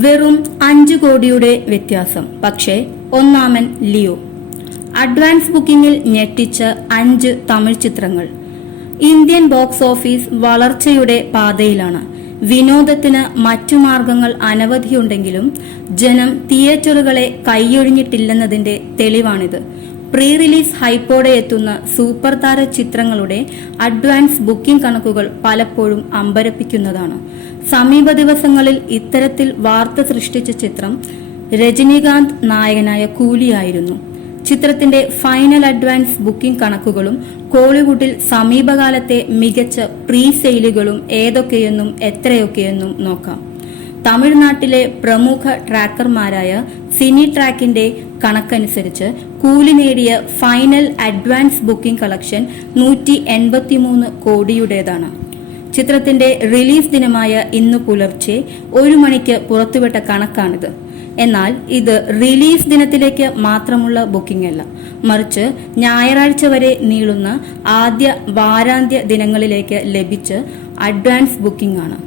വെറും 5 കോടിയുടെ വ്യത്യാസം. പക്ഷേ ഒന്നാമൻ ലിയോ. അഡ്വാൻസ് ബുക്കിംഗിൽ ഞെട്ടിച്ച 5 തമിഴ് ചിത്രങ്ങൾ. ഇന്ത്യൻ ബോക്സ് ഓഫീസ് വളർച്ചയുടെ പാതയിലാണ്. വിനോദത്തിന് മറ്റു മാർഗങ്ങൾ അനവധിയുണ്ടെങ്കിലും ജനം തിയേറ്ററുകളെ കൈയൊഴിഞ്ഞിട്ടില്ലെന്നതിന്റെ തെളിവാണിത്. പ്രീ റിലീസ് ഹൈപ്പോടെ എത്തുന്ന സൂപ്പർ താര ചിത്രങ്ങളുടെ അഡ്വാൻസ് ബുക്കിംഗ് കണക്കുകൾ പലപ്പോഴും അമ്പരപ്പിക്കുന്നതാണ്. സമീപ ദിവസങ്ങളിൽ ഇത്തരത്തിൽ വാർത്ത സൃഷ്ടിച്ച ചിത്രം രജനീകാന്ത് നായകനായ കൂലിയായിരുന്നു. ചിത്രത്തിന്റെ ഫൈനൽ അഡ്വാൻസ് ബുക്കിംഗ് കണക്കുകളും കോളിവുഡിൽ സമീപകാലത്തെ മികച്ച പ്രീ സെയിലുകളും ഏതൊക്കെയെന്നും എത്രയൊക്കെയെന്നും നോക്കാം. തമിഴ്നാട്ടിലെ പ്രമുഖ ട്രാക്കർമാരായ സിനി ട്രാക്കിന്റെ കണക്കനുസരിച്ച് കൂലി നേടിയ ഫൈനൽ അഡ്വാൻസ് ബുക്കിംഗ് കളക്ഷൻ 183 കോടിയുടേതാണ്. ചിത്രത്തിന്റെ റിലീസ് ദിനമായ ഇന്നു പുലർച്ചെ 1 മണിക്ക് പുറത്തുവിട്ട കണക്കാണിത്. എന്നാൽ ഇത് റിലീസ് ദിനത്തിലേക്ക് മാത്രമുള്ള ബുക്കിംഗ് അല്ല, മറിച്ച് ഞായറാഴ്ച വരെ നീളുന്ന ആദ്യ വാരാന്ത്യ ദിനങ്ങളിലേക്ക് ലഭിച്ച അഡ്വാൻസ് ബുക്കിംഗ് ആണ്.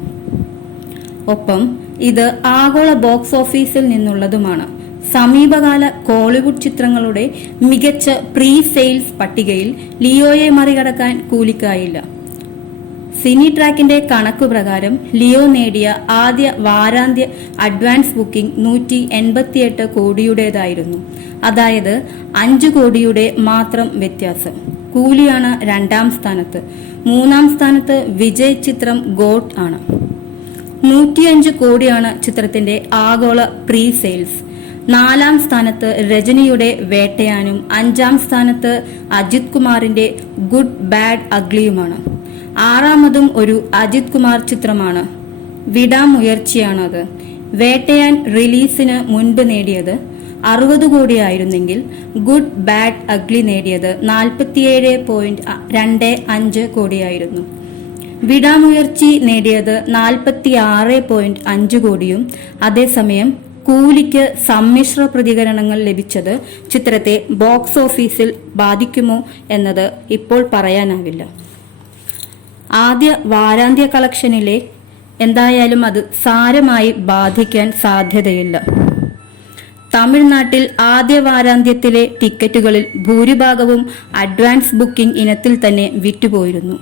ഒപ്പം ഇത് ആഗോള ബോക്സ് ഓഫീസിൽ നിന്നുള്ളതുമാണ്. സമീപകാല കോളിവുഡ് ചിത്രങ്ങളുടെ മികച്ച പ്രീ സെയിൽസ് പട്ടികയിൽ ലിയോയെ മറികടക്കാൻ കൂലിക്കായില്ല. സിനി ട്രാക്കിന്റെ കണക്കു പ്രകാരം ലിയോ നേടിയ ആദ്യ വാരാന്ത്യ അഡ്വാൻസ് ബുക്കിംഗ് 188 കോടിയുടേതായിരുന്നു. അതായത് 5 കോടിയുടെ മാത്രം വ്യത്യാസം. കൂലിയാണ് 2ാം സ്ഥാനത്ത്. 3ാം സ്ഥാനത്ത് വിജയ് ചിത്രം ഗോട്ട് ആണ്. 105 കോടിയാണ് ചിത്രത്തിന്റെ ആഗോള പ്രീ സെയിൽസ്. 4ാം സ്ഥാനത്ത് രജനിയുടെ വേട്ടയാനും 5ാം സ്ഥാനത്ത് അജിത് കുമാറിന്റെ ഗുഡ് ബാഡ് അഗ്ലിയുമാണ്. 6ാമതും ഒരു അജിത് കുമാർ ചിത്രമാണ്, വിടാമുയർച്ചയാണത്. വേട്ടയാൻ റിലീസിന് മുൻപ് നേടിയത് 60 കോടിയായിരുന്നെങ്കിൽ ഗുഡ് ബാഡ് അഗ്ലി നേടിയത് 47.25 കോടിയായിരുന്നു. വിടാമുയർച്ചി നേടിയത് 46.5 കോടിയും. അതേസമയം കൂലിക്ക് സമ്മിശ്ര പ്രതികരണങ്ങൾ ലഭിച്ചത് ചിത്രത്തെ ബോക്സ് ഓഫീസിൽ ബാധിക്കുമോ എന്നത് ഇപ്പോൾ പറയാനാവില്ല. ആദ്യ വാരാന്ത്യ കളക്ഷനിലെ എന്തായാലും അത് സാരമായി ബാധിക്കാൻ സാധ്യതയില്ല. തമിഴ്നാട്ടിൽ ആദ്യ വാരാന്ത്യത്തിലെ ടിക്കറ്റുകളിൽ ഭൂരിഭാഗവും അഡ്വാൻസ് ബുക്കിംഗ് ഇനത്തിൽ തന്നെ വിറ്റുപോയിരുന്നു.